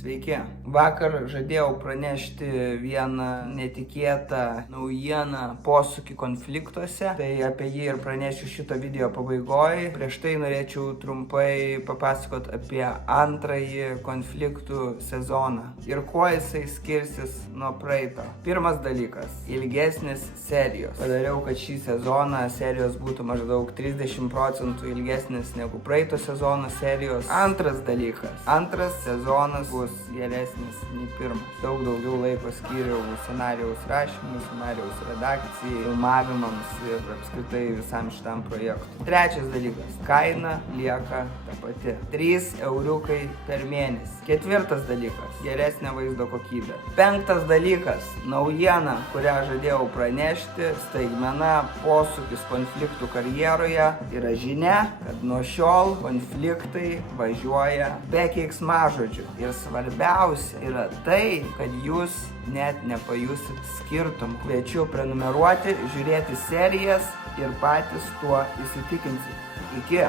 Sveiki. Vakar žadėjau pranešti vieną netikėtą naujieną posūkį konfliktuose, tai apie jį ir pranešiu šito video pabaigoje. Prieš tai norėčiau trumpai papasakot apie antrąjį konfliktų sezoną ir kuo jisai skirsis nuo praeito. Pirmas dalykas – ilgesnis serijos. Padariau, kad šį sezoną serijos būtų maždaug 30% ilgesnis negu praeito sezono serijos. Antras dalykas – antras sezonas bus geresnis nei pirmas. Daug daugiau laiko skyriau scenarijaus rašymui, scenarijaus redakcijai, filmavimams ir apskritai visam šitam projektui. Trečias dalykas – kaina lieka ta pati. 3 euriukai per mėnesį. Ketvirtas dalykas – geresnė vaizdo kokybė. Penktas dalykas – naujiena, kurią žadėjau pranešti, staigmena, posūkis konfliktų karjeroje, yra žinia, kad nuo šiol konfliktai važiuoja be keiksmažodžių. Ir svarbiausia yra tai, kad jūs net nepajusit skirtumų. Kviečiu prenumeruoti, žiūrėti serijas ir patys tuo įsitikinsit. Iki!